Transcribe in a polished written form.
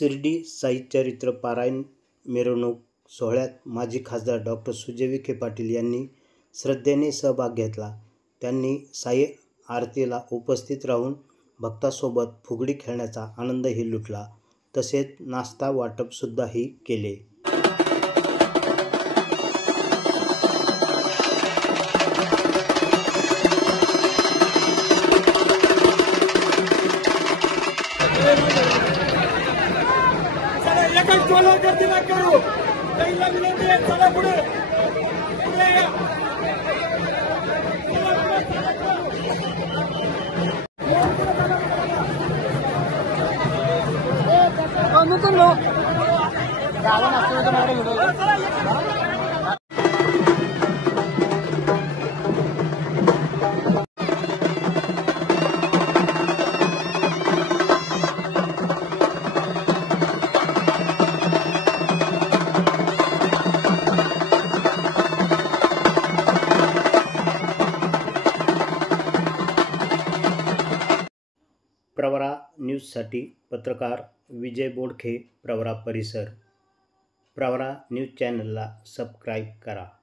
शिर्डी साई चरित्र पारायण मिरवणूक सोहळ्यात माजी खासदार डॉक्टर सुजय विखे पाटील यांनी श्रद्धेने सहभाग घेतला. त्यांनी साई आरतीला उपस्थित राहून भक्तांसोबत फुगडी खेळण्याचा आनंदही लुटला. तसेच नाश्ता वाटपसुद्धाही केले. प्रवरा न्यूजसाठी पत्रकार विजय बोडखे, प्रवरा परिसर. प्रवरा न्यूज चॅनलला सबस्क्राईब करा.